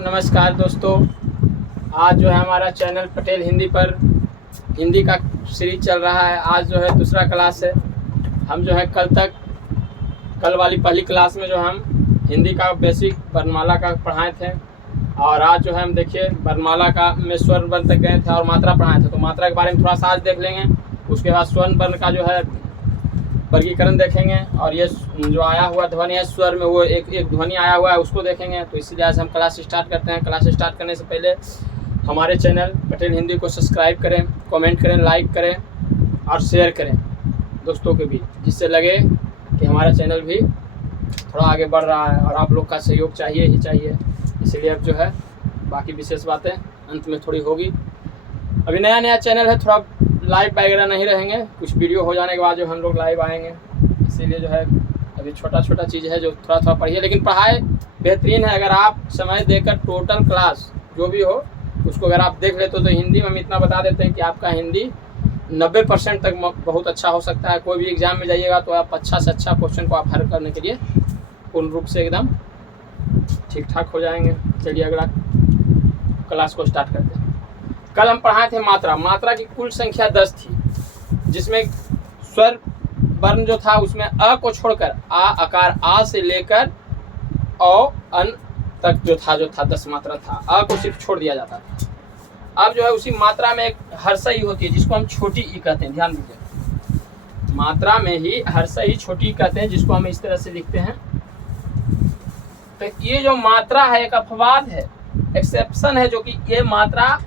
नमस्कार दोस्तों। आज जो है हमारा चैनल पटेल हिंदी पर हिंदी का सीरीज चल रहा है। आज जो है दूसरा क्लास है। हम जो है कल वाली पहली क्लास में जो हम हिंदी का बेसिक वर्णमाला का पढ़ाए थे, और आज जो है हम देखिए वर्णमाला का में स्वर्ण वर्ण तक गए थे और मात्रा पढ़ाए थे। तो मात्रा के बारे में थोड़ा सा आज देख लेंगे, उसके बाद स्वर्ण वर्ण का जो है वर्गीकरण देखेंगे, और ये जो आया हुआ ध्वनि है स्वर में, वो एक ध्वनि आया हुआ है उसको देखेंगे। तो इसीलिए आज हम क्लास स्टार्ट करते हैं। क्लास स्टार्ट करने से पहले हमारे चैनल पटेल हिंदी को सब्सक्राइब करें, कमेंट करें, लाइक करें और शेयर करें दोस्तों के बीच, जिससे लगे कि हमारा चैनल भी थोड़ा आगे बढ़ रहा है और आप लोग का सहयोग चाहिए ही चाहिए। इसीलिए अब जो है बाकी विशेष बातें अंत में थोड़ी होगी। अभी नया चैनल है, थोड़ा लाइव वगैरह नहीं रहेंगे, कुछ वीडियो हो जाने के बाद जो हम लोग लाइव आएंगे। इसीलिए जो है अभी छोटा चीज़ है जो थोड़ा पढ़िए, लेकिन पढ़ाई बेहतरीन है। अगर आप समय देकर टोटल क्लास जो भी हो उसको अगर आप देख लेते तो हिंदी में हम इतना बता देते हैं कि आपका हिंदी 90% तक बहुत अच्छा हो सकता है। कोई भी एग्ज़ाम में जाइएगा तो आप अच्छा से अच्छा क्वेश्चन को आप हल करने के लिए पूर्ण रूप से एकदम ठीक ठाक हो जाएंगे। चलिए अगला क्लास को स्टार्ट करते हैं। कल हम पढ़ाए थे मात्रा की कुल संख्या 10 थी, जिसमें स्वर वर्ण जो था उसमें अ को छोड़कर आकार आ से लेकर अन तक जो था 10 मात्रा था। अ को सिर्फ छोड़ दिया जाता था। अब जो है उसी मात्रा में एक हर्षई होती है जिसको हम छोटी ई कहते हैं। ध्यान दीजिए, मात्रा में ही हर्षई छोटी ई कहते हैं, जिसको हम इस तरह से लिखते हैं। तो ये जो मात्रा है एक अपवाद है, एक्सेप्शन है, जो कि ये मात्रा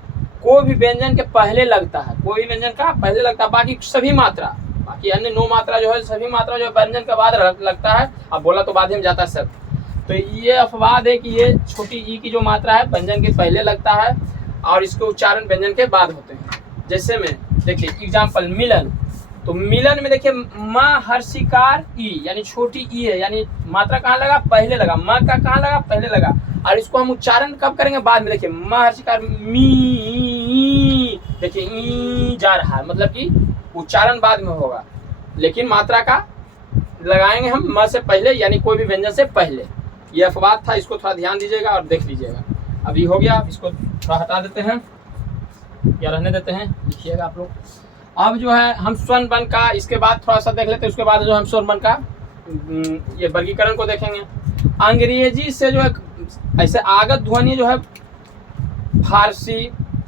कोई भी व्यंजन के पहले लगता है, कोई भी व्यंजन का पहले लगता है। बाकी अन्य 9 मात्रा जो है सभी मात्रा जो है व्यंजन के बाद लगता है। अब बोला तो बाद में जाता है सब। तो ये अपवाद है कि ये छोटी ई की जो मात्रा है व्यंजन के पहले लगता है और इसके उच्चारण व्यंजन के बाद होते हैं। जैसे में देखिए एग्जाम्पल मिलन, तो मिलन में देखिए म हर्षिकार ई यानी छोटी ई है, यानी मात्रा कहाँ लगा? पहले लगा। म का कहाँ लगा? पहले लगा। और इसको हम उच्चारण कब करेंगे? बाद में। देखिए म हर्षिकार मी, देखिए ई जा रहा है, मतलब कि उच्चारण बाद में होगा, लेकिन मात्रा का लगाएंगे हम म से पहले, यानी कोई भी व्यंजन से पहले। ये अपवाद था, इसको थोड़ा ध्यान दीजिएगा और देख लीजिएगा। अभी हो गया, इसको थोड़ा हटा देते हैं या रहने देते हैं, लिखिएगा आप लोग। अब जो है हम स्वर्ण वर्ण का इसके बाद थोड़ा सा देख लेते हैं, उसके बाद जो हम स्वर्ण वर्ण का ये वर्गीकरण को देखेंगे। अंग्रेजी से जो है ऐसे आगत ध्वनि जो है फारसी,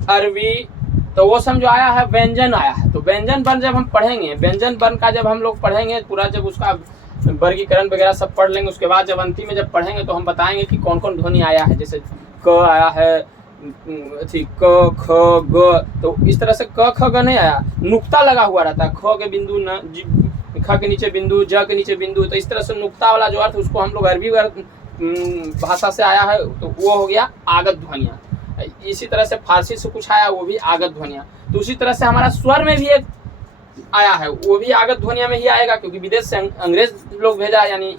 अरबी, तो वो सब जो आया है व्यंजन आया है। तो व्यंजन वर्ण जब हम पढ़ेंगे, व्यंजन वर्ण का जब हम लोग पढ़ेंगे पूरा, जब उसका वर्गीकरण वगैरह सब पढ़ लेंगे, उसके बाद जब अंतिम में जब पढ़ेंगे तो हम बताएंगे कि कौन कौन ध्वनि आया है। जैसे क आया है, क ख ग, तो इस तरह से क ख ग नहीं आया, नुक्ता लगा हुआ रहता है। ख के बिंदु न, ख के नीचे बिंदु, ज के नीचे बिंदु, तो इस तरह से नुक्ता वाला जो अर्थ उसको हम लोग अरबी भाषा से आया है, तो वो हो गया आगत ध्वनिया। इसी तरह से फारसी से कुछ आया, वो भी आगत ध्वनिया। तो उसी तरह से हमारा स्वर में भी एक आया है, वो भी आगत ध्वनिया में ही आएगा, क्योंकि विदेश से अंग्रेज लोग भेजा, यानी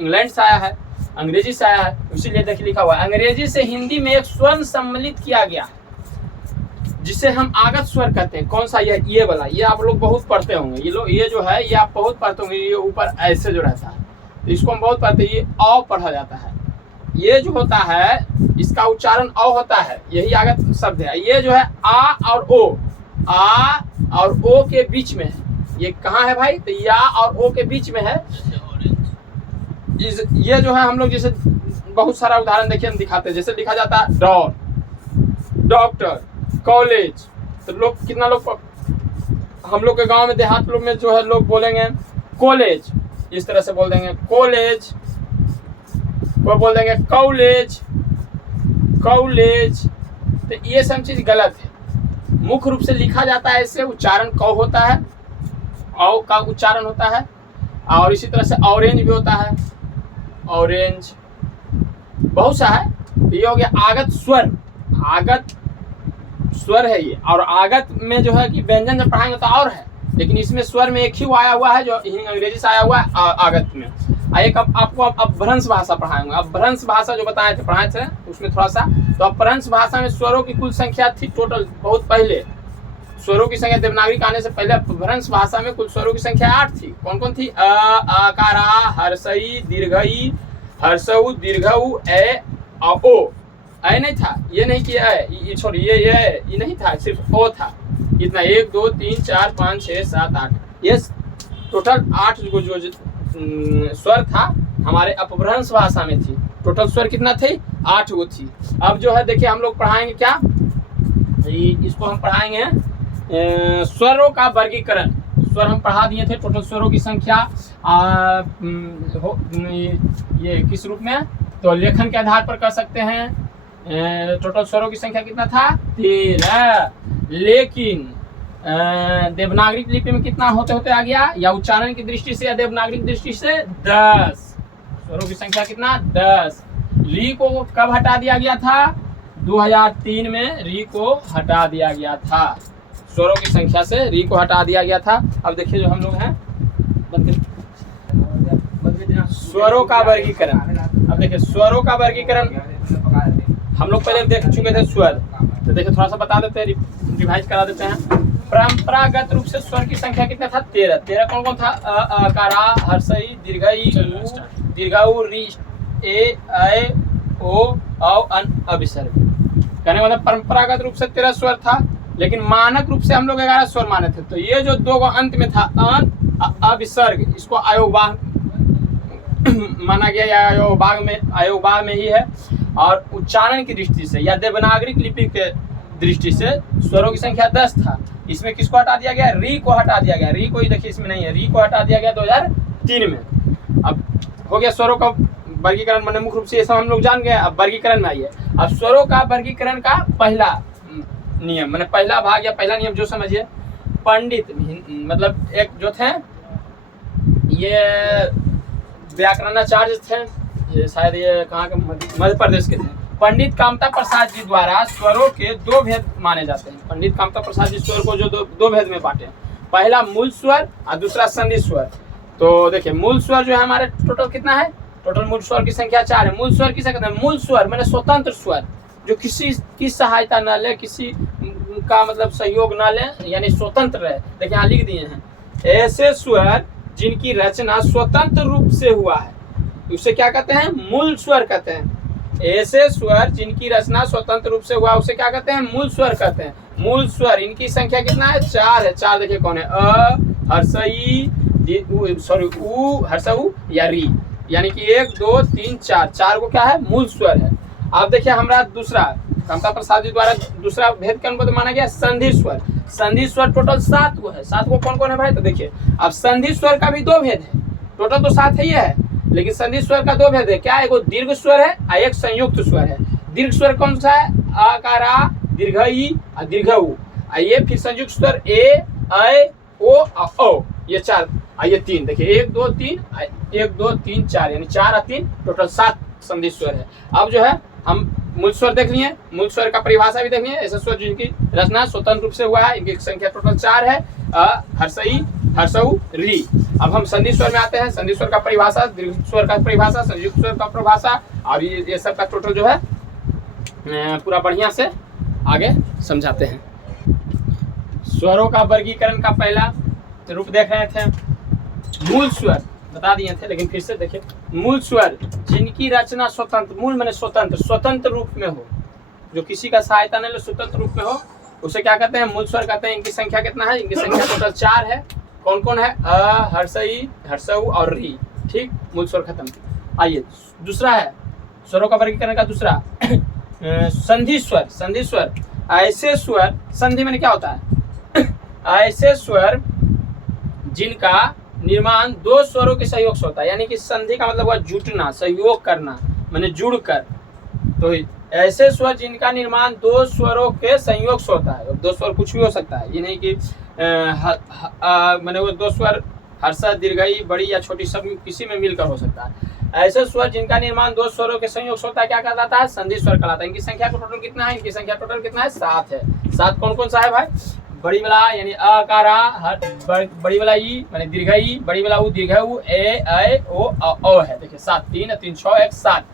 इंग्लैंड से आया है, अंग्रेजी से आया है। इसीलिए देखिए लिखा हुआ है अंग्रेजी से हिंदी में एक स्वर्ण सम्मिलित किया गया, जिसे हम आगत स्वर कहते हैं। कौन सा? ये वाला, ये आप लोग बहुत पढ़ते होंगे। ये जो है ये आप बहुत पढ़ते होंगे। ये ऊपर ऐसे जो रहता है, तो इसको हम बहुत पढ़ते हैं। ये अ पढ़ा जाता है। ये जो होता है इसका उच्चारण अ होता है, यही आगत शब्द है। ये जो है आ और ओ, आ और ओ के बीच में है। ये कहाँ है भाई? तो या और ओ के बीच में है। ये जो है हम लोग जैसे बहुत सारा उदाहरण देखिए हम दिखाते हैं। जैसे लिखा जाता है डॉर, डॉक्टर, कॉलेज। तो लोग कितना लोग हम लोग के गांव में, देहात लोग में जो है लोग बोलेंगे कॉलेज, इस तरह से बोल देंगे कॉलेज, वो बोल देंगे कॉलेज, कॉलेज। तो ये सब चीज गलत है। मुख्य रूप से लिखा जाता है ऐसे, उच्चारण कौ होता है, औ का उच्चारण होता है। और इसी तरह से ऑरेंज भी होता है, ऑरेंज, बहुत सा है। तो ये हो गया आगत स्वर, आगत स्वर है ये। और आगत में जो है कि व्यंजन जब पढ़ाएंगे तो और है, लेकिन इसमें स्वर में एक ही आया हुआ है जो अंग्रेजी से आया हुआ है आगत में। एक आपको अपभ्रंश भाषा पढ़ाएंगे। अपभ्रंश भाषा जो पढ़ाए थे उसमें थोड़ा सा, तो अपभ्रंश भाषा में स्वरों की कुल संख्या थी टोटल, बहुत पहले स्वरों की संख्या देवनागरी आने से पहले अपभ्रंश भाषा में कुल स्वरों की संख्या 8 थी। कौन कौन थी? अ, आकार, आ, हर्षई, दीर्घई, हर्षऊ, दीर्घऊ, ए, ओ। ऐ नहीं था, ये नहीं कि ये छोड़ी ये नहीं था, सिर्फ ओ था। इतना 1 2 3 4 5 6 7 8, ये टोटल 8 जो स्वर था हमारे अपभ्रंश भाषा में थी। टोटल स्वर कितना थे? 8 गो थी। अब जो है देखिए हम लोग पढ़ाएंगे क्या, इसको हम पढ़ाएंगे स्वरों का वर्गीकरण। स्वर हम पढ़ा दिए थे, टोटल स्वरों की संख्या ये किस रूप में, तो लेखन के आधार पर कर सकते हैं। टोटल स्वरों की संख्या कितना था? 13। लेकिन देवनागरी लिपि में कितना होते होते आ गया, या उच्चारण की दृष्टि से या देवनागरी दृष्टि से 10। स्वरों की संख्या कितना? 10। री को कब हटा दिया गया था? 2003 में री को हटा दिया गया था। स्वरों की संख्या से री को हटा दिया गया था। अब देखिए जो हम लोग हैं स्वरों का वर्गीकरण। अब देखिए स्वरों का वर्गीकरण हम लोग पहले देख चुके थे स्वर, तो देखिए थोड़ा सा बता देते हैं, रिवाइज करा देते हैं। परंपरागत रूप से स्वर की संख्या कितना था? 13। 13 कौन कौन था? अ आकार, हर्षई, दीर्घई, दीर्घाऊ, री, ए, ऐ, ओ, औ, अन, अविसर्ग। कहने मतलब परंपरागत रूप से 13 स्वर था, लेकिन मानक रूप से हम लोग 11 स्वर माने थे। तो ये जो 2 अंत में था अन, अविसर्ग, इसको अयोगवाग माना गया, या अयोगवाग में ही है। और उच्चारण की दृष्टि से या देवनागरी लिपि के दृष्टि से स्वरों की संख्या 10 था। इसमें किसको हटा दिया गया? री को हटा दिया गया। री को ही देखिए इसमें नहीं है, री को हटा दिया गया 2003 में। अब हो गया स्वरों का वर्गीकरण, मैंने मुख्य रूप से ये सब हम लोग जान गए। अब वर्गीकरण में आइए। अब स्वरों का वर्गीकरण का पहला नियम, मैंने पहला भाग या पहला नियम जो समझिए, पंडित मतलब एक जो थे ये व्याकरणाचार्य थे, ये शायद ये कहाँ के, मध्य प्रदेश के थे। पंडित कामता प्रसाद जी द्वारा स्वरों के 2 भेद माने जाते हैं। पंडित कामता प्रसाद जी स्वर को जो दो भेद में बांटे, पहला मूल स्वर और दूसरा संधि स्वर। तो देखिए मूल स्वर जो है हमारे टोटल कितना है? टोटल मूल स्वर की संख्या 4 है। मूल स्वर किसे कहते हैं? मूल स्वर मैंने स्वतंत्र स्वर, जो किसी की सहायता न ले, किसी का मतलब सहयोग न ले, यानी स्वतंत्र रहे। देखिए यहाँ लिख दिए हैं, ऐसे स्वर जिनकी रचना स्वतंत्र रूप से हुआ है, उसे क्या कहते हैं? मूल स्वर कहते हैं। ऐसे स्वर जिनकी रचना स्वतंत्र रूप से हुआ, उसे क्या कहते हैं? मूल स्वर कहते हैं। मूल स्वर इनकी संख्या कितना है? 4 है। 4 देखिए कौन है? अ, हर्षई, सॉरी उ, हर्षऊ या री, यानी कि 1 2 3 4, 4 को क्या है? मूल स्वर है। अब देखिए हमारा दूसरा कामता प्रसाद जी द्वारा दूसरा भेद कौन को माना गया? संधि स्वर। संधि स्वर टोटल 7 को है। 7 को कौन कौन है भाई? तो देखिए अब संधि स्वर का भी 2 भेद है। टोटल तो 7 ही है, लेकिन संधि स्वर का 2 भेद है। क्या? एक दीर्घ स्वर है और एक संयुक्त स्वर है। दीर्घ स्वर कौन सा है? आकारा, दीर्घई और दीर्घऊ। ये फिर संयुक्त स्वर ए, ऐ, ओ और औ, ये 4 और ये 3। देखिए 1 2 3, 1 2 3 4, यानी 4 और 3 टोटल 7 संधि स्वर है। अब जो है हम मूल स्वर देख लिए, मूल स्वर का परिभाषा भी देख लिए। ऐसे स्वर जिनकी रचना स्वतंत्र रूप से हुआ है, इनकी संख्या टोटल 4 है। हर्षई, हर्षऊ, री। अब हम संधि स्वर में आते हैं। संधि स्वर का परिभाषा, दीर्घ स्वर का परिभाषा, संयुक्त स्वर का परिभाषा, और ये सब का टोटल जो है पूरा बढ़िया से आगे समझाते हैं। स्वरों का वर्गीकरण का पहला रूप देख रहे थे, मूल स्वर बता दिए थे, लेकिन फिर से देखिए, मूल स्वर जिनकी रचना स्वतंत्र, मूल मैंने स्वतंत्र रूप में हो, जो किसी का सहायता नहीं ले, स्वतंत्र रूप में हो, उसे क्या कहते हैं? मूल स्वर कहते हैं। इनकी संख्या कितना है? इनकी संख्या टोटल 4 है। कौन कौन है? अ, हर्षई, हर्षऊ और री। ठीक, मूल स्वर खत्म। आइए दूसरा है स्वरों का वर्गीकरण का दूसरा संधि स्वर। संधि स्वर ऐसे स्वर, संधि में क्या होता है? ऐसे स्वर जिनका निर्माण 2 स्वरों के सहयोग से होता है, यानी कि संधि का मतलब हुआ जुटना, सहयोग करना, माने जुड़कर। तो ऐसे स्वर जिनका निर्माण 2 स्वरों के संयोग से होता है। 2 स्वर कुछ भी हो सकता है, ये नहीं कि मैंने वो 2 स्वर हर्षा, दीर्घई, बड़ी या छोटी सब किसी में मिलकर हो सकता है। ऐसे स्वर जिनका निर्माण 2 स्वरों के संयोग से होता है, क्या कहलाता है? संधि स्वर कहलाता है। इनकी संख्या टोटल कितना है? इनकी संख्या टोटल कितना है? 7 है। 7 कौन कौन सा है भाई? बड़ी वाला यानी अकारा, बड़ी वाला ई माने दीर्घई, बड़ी वाला उ दीर्घऊ, ए, ऐ, ओ औ है। देखिए 7, 3 3 6 1 7।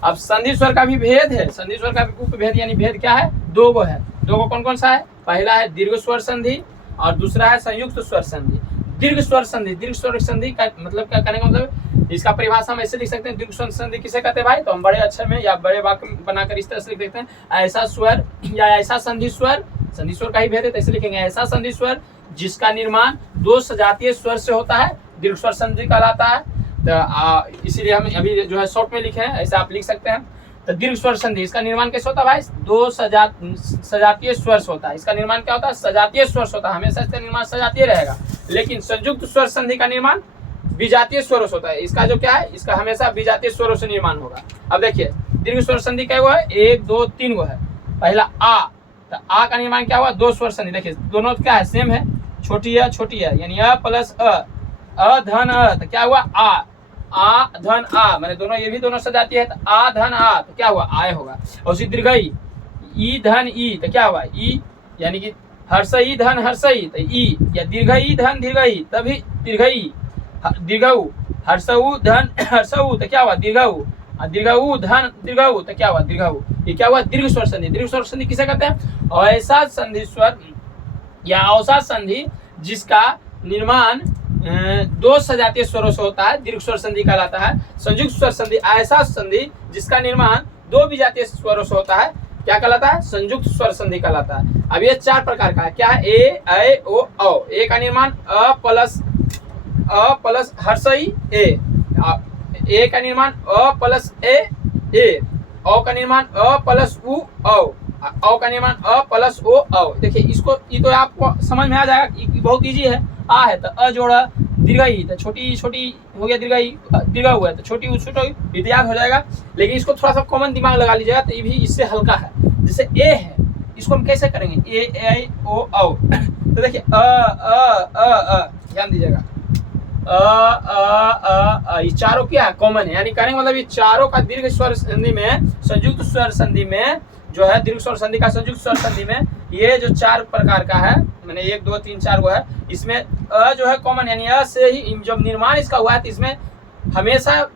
अब संधि स्वर का भी भेद है। संधि स्वर का भी उपभेद यानी भेद क्या है? 2 गो है। 2 गो कौन कौन सा है? पहला है दीर्घ स्वर संधि और दूसरा है संयुक्त स्वर संधि। दीर्घ स्वर संधि, दीर्घ स्वर संधि का मतलब क्या कहने का मतलब इसका परिभाषा हम ऐसे लिख सकते हैं, दीर्घ स्वर संधि किसे कहते हैं भाई, तो हम बड़े अक्षर में या बड़े वाक्य बनाकर इस तरह से लिख देते हैं, ऐसा स्वर या ऐसा संधि स्वर, संधि स्वर का ही भेद है तो ऐसे लिखेंगे, ऐसा संधि स्वर जिसका निर्माण दो सजातीय स्वर से होता है दीर्घ स्वर संधि कहलाता है। तो इसीलिए हम अभी जो है शॉर्ट में लिखे हैं, ऐसे आप लिख सकते हैं। तो दीर्घ स्वर संधि इसका निर्माण कैसे होता है भाई, दो सजातीय स्वर से होता है। इसका निर्माण क्या होता है, सजातीय स्वर से होता है, हमेशा इसका निर्माण सजातीय रहेगा। लेकिन संयुक्त स्वर संधि का निर्माण विजातीय स्वरों से होता है। इसका जो क्या है, इसका हमेशा विजातीय स्वरों से निर्माण होगा। अब देखिए दीर्घ स्वर संधि क्या हुआ है, 1 2 3 गो है। पहला आ, तो आ का निर्माण क्या हुआ, दो स्वर संधि। देखिए दोनों क्या है, सेम है, छोटी है यानी अ प्लस अ धन अ, तो क्या हुआ आ धन आ, मैंने दोनों ये भी दोनों सजातीय है, तो आ धन आ तो क्या हुआ, आय होगा। और उसी दीर्घई ई धन ई तो क्या हुआ, ई यानी कि हर्षई धन हर्षई तो ई, या दीर्घई धन दीर्घई तभी दीर्घई, दीर्घऊ हर्षऊ धन हर्षऊ तो क्या हुआ दीर्घऊ, दीर्घऊ धन दीर्घऊ तो क्या हुआ दीर्घऊ। ये क्या हुआ, दीर्घ स्वर संधि। दीर्घ स्वर संधि किसे कहते हैं, ऐसा संधि स्वर या औसा संधि जिसका निर्माण दो सजातीय स्वरों से होता है, दीर्घ स्वर संधि कहलाता है। संयुक्त स्वर संधि ऐसा संधि जिसका निर्माण दो विजातीय स्वरों से होता है, क्या कहलाता है, संयुक्त स्वर संधि कहलाता है। अब ये 4 प्रकार का है, क्या है, ए ऐ ओ औ। ए का निर्माण अ प्लस हर्षई ए का निर्माण अ प्लस ए, औ का निर्माण अ प्लस उ औ का निर्माण अ प्लस ओ औ। देखिए इसको, ये तो आपको समझ में आ जाएगा, बहुत इजी है। आ है तो अ जोड़ा दीर्घई, तो छोटी हो गया दीर्घई, दीर्घ हुआ तो छोटी छोटी याद हो जाएगा। लेकिन इसको थोड़ा सा कॉमन दिमाग लगा लीजिएगा तो ये भी इससे हल्का है। जैसे ए है, इसको हम कैसे करेंगे, ए ऐ ओ औ। तो देखिए ध्यान दीजिएगा, ये चारों क्या है, कॉमन है, यानी कहने का मतलब ये चारों का दीर्घ स्वर संधि में, संयुक्त स्वर संधि में जो है, दीर्घ स्वर संधि का संयुक्त स्वर संधि में ये जो 4 प्रकार का है, मैंने 1 2 3 4 गो है, इसमें अ जो है कॉमन, यानी अ से ही जब निर्माण इसका हुआ है तो इसमें हमेशा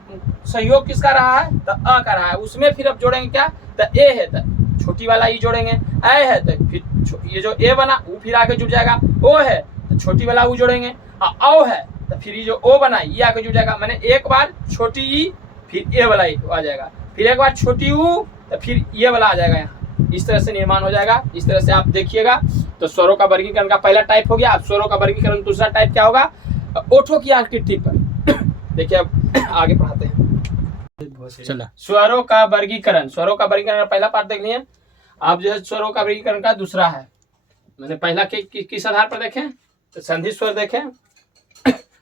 सहयोग किसका रहा है, तो अ का रहा है। उसमें फिर अब जोड़ेंगे क्या, तो ए है तो छोटी वाला ई जोड़ेंगे, ऐ है तो फिर ये जो ए बना वो फिर आगे जुड़ जाएगा, ओ है तो छोटी वाला ऊ जोड़ेंगे, औ है तो फिर ये जो ओ बना ये आगे जुड़ जाएगा। मैंने एक बार छोटी ई फिर ए वाला आ जाएगा, फिर एक बार छोटी ऊ तो फिर ये वाला आ जाएगा यहाँ। इस तरह से निर्माण हो जाएगा। इस तरह से आप देखिएगा तो स्वरों का वर्गीकरण का पहला टाइप हो गया। अब स्वरों का वर्गीकरण दूसरा टाइप क्या होगा, ओठों की आकृति पर। देखिए अब आगे पढ़ाते हैं। चलो स्वरों का वर्गीकरण, स्वरों का वर्गीकरण पहला पार्ट देख लिए। अब जो है स्वरों का वर्गीकरण का दूसरा है। मैंने पहला किस आधार पर देखें, तो संधि स्वर देखें,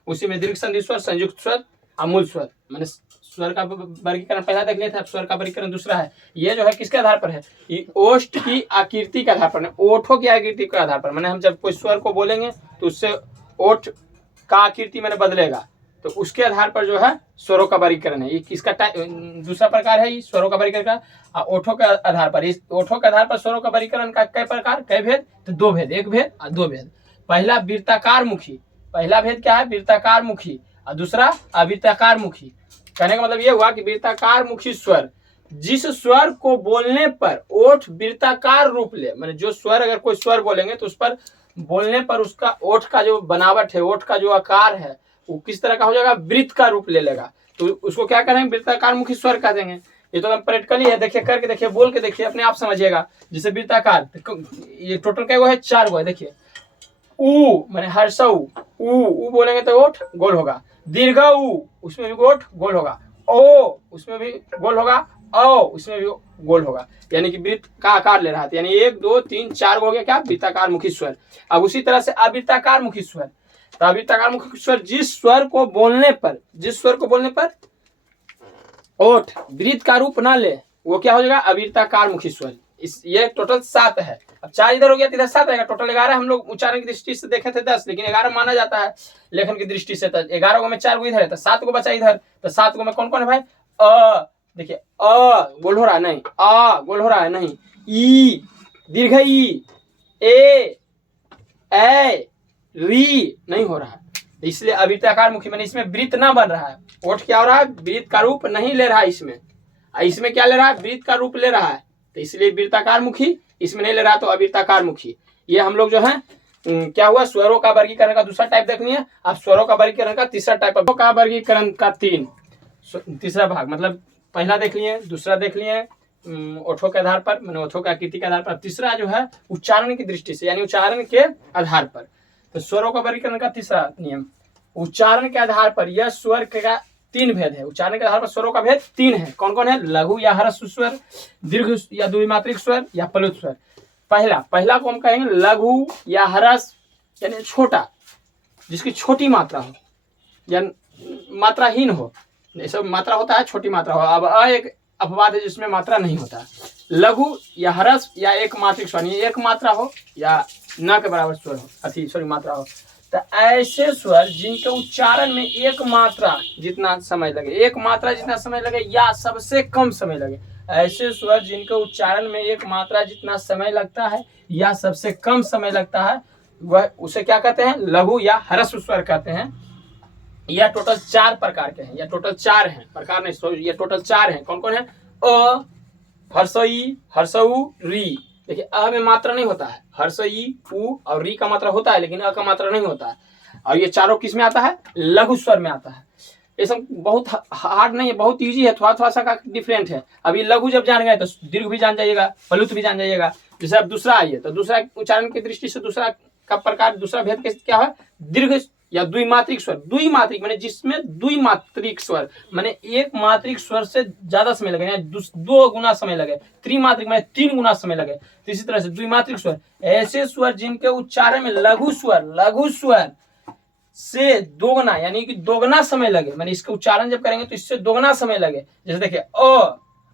उसी में दीर्घ संधि स्वर, संयुक्त स्वर, अमूल स्वर। मैंने स्वर का वर्गीकरण पहला देख लिया था, स्वर का वर्गीकरण दूसरा है। ये जो है किसके आधार पर है, ये ओष्ठ की आकृति के आधार पर, ओठों की आकृति के आधार पर। मैंने हम जब कोई स्वर को बोलेंगे तो उससे ओठ का आकृति मैंने बदलेगा, तो उसके आधार पर जो है स्वरों का वर्गीकरण है। ये किसका दूसरा प्रकार है, ये स्वरों का वर्गीकरण का ओठों के आधार पर। इस ओठों के आधार पर स्वरों का वर्गीकरण का कई प्रकार, कई भेद, तो 2 भेद, एक भेद और 2 भेद। पहला वृत्ताकार मुखी, पहला भेद क्या है, वृत्ताकार मुखी, और दूसरा अवृत्ताकार मुखी। कहने का मतलब ये हुआ कि वृत्ताकार मुखी स्वर, जिस स्वर को बोलने पर ओठ वृत्ताकार रूप ले, माने जो स्वर, अगर कोई स्वर बोलेंगे तो उस पर बोलने पर उसका ओठ का जो बनावट है, ओठ का जो आकार है, वो किस तरह का हो जाएगा, वृत्त का रूप ले लेगा। तो उसको क्या करेंगे, वृत्ताकार मुखी स्वर कह देंगे। ये तो प्रैक्टिकली है, देखिए करके देखिए, बोल के देखिए, अपने आप समझिएगा। जैसे वृत्ताकार, ये टोटल क्या है, 4 गो है। देखिए ऊ माने हर्षऊ, ऊ बोलेंगे तो ओठ गोल होगा। दीर्घ ऊ, उसमें भी ओठ गोल होगा। ओ उसमें भी गोल होगा, औ उसमें भी गोल होगा, यानी कि वृत्त का आकार ले रहा था। यानी 1 2 3 4 हो गया क्या, वृत्ताकार मुखी स्वर। अब उसी तरह से अवृत्ताकार मुखी स्वर, तो अवृत्ताकार मुखी स्वर जिस स्वर को बोलने पर ओठ वृत्त का रूप ना ले, वो क्या हो जाएगा, अवृत्ताकार मुखी स्वर। ये टोटल 7 है। अब 4 इधर हो गया तो इधर 7 आएगा, टोटल 11। हम लोग उच्चारण की दृष्टि से देखे थे 10, लेकिन 11 माना जाता है लेखन की दृष्टि से। तो 11 गो में 4 गो इधर है, तो 7 गो बचा इधर। तो 7 गो में कौन कौन है भाई, अ देखिए, अ गोल हो रहा है नहीं, आ गोल हो रहा है नहीं, ई दीर्घ ई, ए री नहीं हो रहा है, इसलिए अवृत्ताकार मुखी, मैंने इसमें वृत्त ना बन रहा है। ओठ क्या हो रहा है, वृत्त का रूप नहीं ले रहा है इसमें क्या ले रहा है, वृत्त का रूप ले रहा है, तो इसलिए वृत्ताकार मुखी। इसमें नहीं ले रहा तो अवृत्ताकार मुखी। ये हम लोग जो है क्या हुआ, स्वरों का वर्गीकरण का दूसरा टाइप देख लिया। अब स्वरों का वर्गीकरण का तीसरा टाइप, का वर्गीकरण का 3 तीसरा भाग मतलब पहला देख लिए, दूसरा देख लिए ओठों के आधार पर, मैंने ओठों की आकृति के आधार पर। तीसरा जो है उच्चारण की दृष्टि से, यानी उच्चारण के आधार पर। तो स्वरों का वर्गीकरण का तीसरा नियम, उच्चारण के आधार पर यह स्वर का 3 भेद है। उच्चारण के आधार पर स्वरों का भेद 3 है। कौन कौन है? लघु या ह्रस्व स्वर, दीर्घ या द्विमात्रिक स्वर या प्लुत स्वर। पहला को हम कहेंगे लघु या ह्रस्व, यानी छोटा, जिसकी छोटी मात्रा हो या मात्राहीन हो। जैसे मात्रा होता है छोटी मात्रा हो, अब एक अपवाद है जिसमें मात्रा नहीं होता। लघु या ह्रस्व या एक मात्रिक स्वर, एक मात्रा हो या न के बराबर स्वर हो, मात्रा हो। तो ऐसे स्वर जिनके उच्चारण में एक मात्रा जितना समय लगे या सबसे कम समय लगे, ऐसे स्वर जिनके उच्चारण में एक मात्रा जितना समय लगता है या सबसे कम समय लगता है, वह उसे क्या कहते हैं? लघु या ह्रस्व स्वर कहते हैं। यह टोटल 4 प्रकार के हैं, या टोटल 4 हैं, प्रकार नहीं, ये टोटल 4 हैं। कौन कौन है? अ, हर्षई, हर्षऊ, री। देखिए अ में मात्रा नहीं होता है, हर्षई, उ और री का मात्रा होता है, लेकिन अ का मात्रा नहीं होता है। और ये चारों किस में आता है? लघु स्वर में आता है। ये सब बहुत हार्ड नहीं है, बहुत इजी है, थोड़ा सा का डिफरेंट है। अभी लघु जब जान गए तो दीर्घ भी जान जाइएगा, प्लुत भी जान जाइएगा। जैसे अब दूसरा आइए, तो दूसरा उच्चारण की दृष्टि से दूसरा का प्रकार, दूसरा भेद क्या है? दीर्घ या द्विमात्रिक स्वर। द्विमात्रिक माने जिसमें द्विमात्रिक स्वर माने एक मात्रिक स्वर से ज्यादा समय लगे, 2 गुना समय लगे। त्रिमात्रिक माने 3 गुना समय लगे। तो इसी तरह से द्विमात्रिक स्वर, ऐसे स्वर जिनके उच्चारण में लघु स्वर से दोगुना, यानी कि दोगुना समय लगे, माने इसका उच्चारण जब करेंगे तो इससे दोगुना समय लगे। जैसे देखिए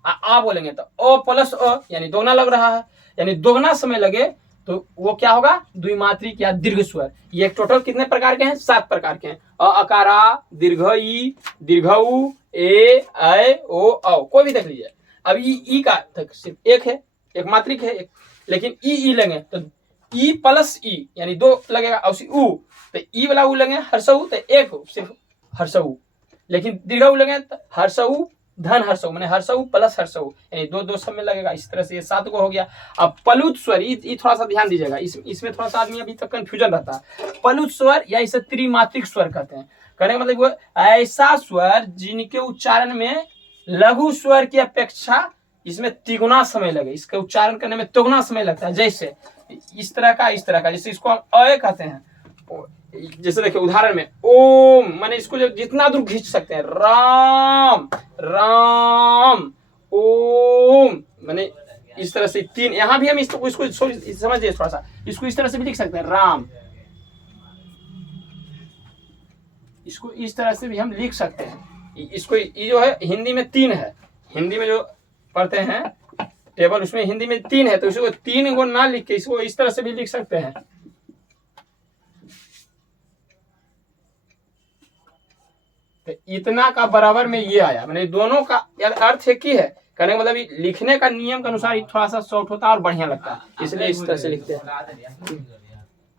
आ बोलेंगे तो अ प्लस अ, यानी दोगुना लग रहा है, यानी दोगुना समय लगे, तो वो क्या होगा? द्विमात्रिक या दीर्घ स्वर। ये टोटल कितने प्रकार के हैं? 7 प्रकार के हैं। अ, अकारा, दीर्घ ई, दीर्घऊ, ए, ऐ, ओ, औ, कोई भी देख लीजिए। अब ई का सिर्फ एक है, एक मात्रिक है एक, लेकिन ई लेंगे तो ई प्लस ई यानी 2 लगेगा, और उ तो ई वाला उ लेंगे हर्षऊ तो एक सिर्फ हर्षऊ, लेकिन दीर्घऊ लेंगे तो हर्षऊ धन हर्षऊ माने हर्षऊ प्लस हर्षऊ, यानी 2 सब में लगेगा। इस तरह से ये 7 को हो गया। अब प्लुत स्वर, ये थोड़ा सा ध्यान दीजिएगा, इसमें थोड़ा सा आदमी अभी तक कंफ्यूजन रहता है। प्लुत स्वर या इसे त्रिमात्रिक स्वर कहते हैं। कहने का मतलब वो ऐसा स्वर जिनके उच्चारण में लघु स्वर की अपेक्षा इसमें तिगुना समय लगे, इसका उच्चारण करने में तिगुना समय लगता है। जैसे इस तरह का, जैसे इसको हम अ कहते हैं। जैसे देखिए उदाहरण में ओम, माने इसको जो जितना दूर खींच सकते हैं, राम राम ओम, माने इस तरह से 3। यहां भी हम इसको समझिए थोड़ा सा, इसको इस तरह से भी लिख सकते हैं राम, इसको इस तरह से भी हम लिख सकते हैं। इसको ये जो है हिंदी में 3 है, हिंदी में जो पढ़ते हैं टेबल उसमें हिंदी में 3 है, तो इसको 3 को ना लिख के इसको इस तरह से भी लिख सकते हैं। तो इतना का बराबर में ये आया, मैंने दोनों का अर्थ एक ही है। कहने का मतलब लिखने का नियम के अनुसार थोड़ा सा शॉर्ट होता है और बढ़िया लगता है, इसलिए इस तरह से लिखते हैं।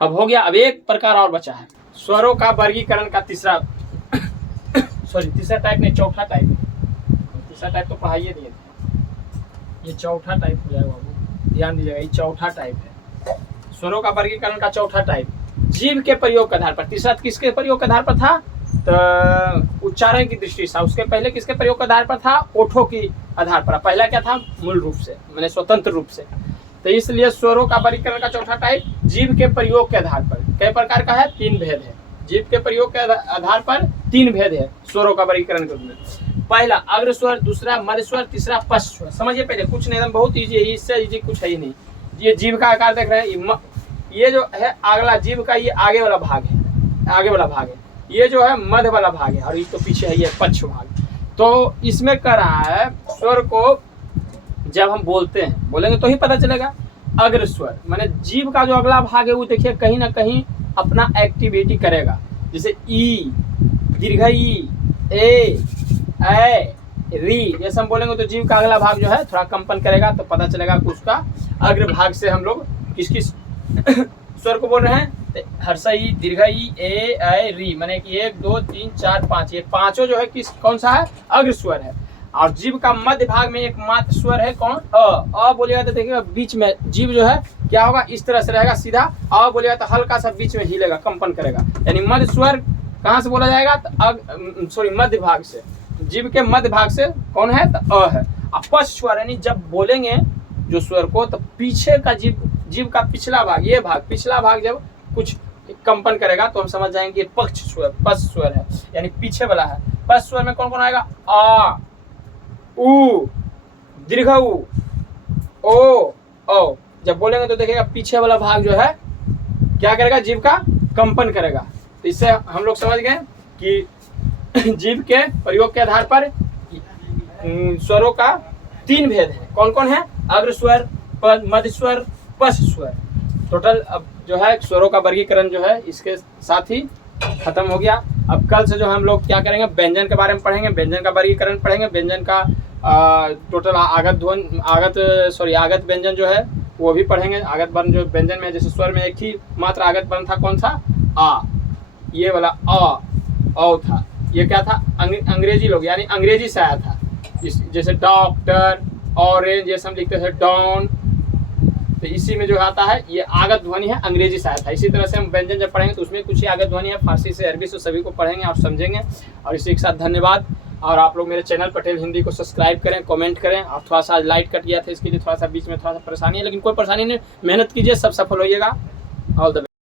अब हो गया, अब एक प्रकार और बचा है स्वरों का वर्गीकरण का तीसरा टाइप नहीं, चौथा टाइप। तीसरा टाइप तो पढ़ाइए दिए थे, ये चौथा टाइप हो जाएगा बाबू, ध्यान दीजिएगा, ये चौथा टाइप है स्वरों का वर्गीकरण का चौथा टाइप। जीभ के प्रयोग के आधार पर। तीसरा किसके प्रयोग के आधार पर था? तो उच्चारण की दृष्टि से। उसके पहले किसके प्रयोग के आधार पर था? ओठों की आधार पर। पहला क्या था? मूल रूप से, मैंने स्वतंत्र रूप से। तो इसलिए स्वरों का वर्गीकरण का चौथा टाइप जीभ के प्रयोग के आधार पर। कई प्रकार का है? 3 भेद है। जीभ के प्रयोग के आधार पर 3 भेद है स्वरों का वर्गीकरण के। पहला अग्र स्वर, दूसरा मध्य स्वर, तीसरा पश्च स्वर। समझिए पहले, कुछ नहीं, एकदम बहुत इजी है, इससे इजी कुछ है ही नहीं। ये जीभ का आकार देख रहे हैं, ये जो है अगला जीभ का ये आगे वाला भाग है, ये जो है मध्य वाला भाग है, और ये तो पीछे है ये पश्च भाग। तो इसमें कह रहा है स्वर को जब हम बोलेंगे तो ही पता चलेगा। अग्र स्वर माने जीभ का जो अगला भाग है वो देखिए कहीं ना कहीं अपना एक्टिविटी करेगा। जैसे ई, दीर्घ ई, ए, ऐ, री, जैसे हम बोलेंगे तो जीभ का अगला भाग जो है थोड़ा कंपन करेगा, तो पता चलेगा कि उसका अग्र भाग से हम लोग किस किस स्वर को बोल रहे हैं। हर्षई, दीर्घई, ए, ऐ, री, माने कि 1 2 3 4 5, ये पांचों जो है कौन सा है? अग्र स्वर है। और जीभ का मध्य भाग में एक मात्र स्वर है, कौन? अ बोलिएगा तो देखिएगा बीच में जीभ जो है क्या होगा? इस तरह से रहेगा सीधा। अ बोलिएगा तो हल्का सा बीच में हिलेगा, कंपन करेगा, यानी मध्य स्वर कहाँ से बोला जाएगा? तो मध्य भाग से। जीभ के मध्य भाग से कौन है, तो अ है। अब पश्च स्वर यानी जब बोलेंगे जो स्वर को, तो पीछे का जीभ का पिछला भाग, ये भाग, पिछला भाग जब कुछ कंपन करेगा तो हम समझ जाएंगे ये पक्ष स्वर, पश्च स्वर है, यानी पीछे वाला है। पश्च स्वर में कौन कौन आएगा, आ, उ, दीर्घ उ, ओ, औ। जब बोलेंगे तो देखिएगा पीछे वाला भाग जो है क्या करेगा, जीभ का कंपन करेगा। तो इससे हम लोग समझ गए कि जीभ के प्रयोग के आधार पर स्वरों का 3 भेद है। कौन कौन है, अग्र स्वर, मध्य स्वर, पश्च स्वर। टोटल अब जो है स्वरों का वर्गीकरण जो है इसके साथ ही खत्म हो गया। अब कल से जो हम लोग क्या करेंगे, व्यंजन के बारे में पढ़ेंगे, व्यंजन का वर्गीकरण पढ़ेंगे, व्यंजन का टोटल आगत व्यंजन जो है वो भी पढ़ेंगे। आगत वर्ण जो व्यंजन में, जैसे स्वर में एक ही मात्र आगत वर्ण था, कौन था, आ, ये वाला औ था। ये क्या था, अंग्रेजी लोग यानी अंग्रेजी से आया था। जैसे डॉक्टर, ऑरेंज, ये सब लिखते थे डॉन, तो इसी में जो आता है ये आगत ध्वनि है, अंग्रेजी से आया था। इसी तरह से हम व्यंजन जब पढ़ेंगे तो उसमें कुछ ही आगत ध्वनि है, फारसी से, अरबी से, सभी को पढ़ेंगे और समझेंगे। और इसी के साथ धन्यवाद। और आप लोग मेरे चैनल पटेल हिंदी को सब्सक्राइब करें, कमेंट करें। और थोड़ा सा लाइट कट गया था, इसके लिए थोड़ा सा बीच में थोड़ा सा परेशानी है, लेकिन कोई परेशानी नहीं, मेहनत कीजिए, सब सफल होइएगा। All the best.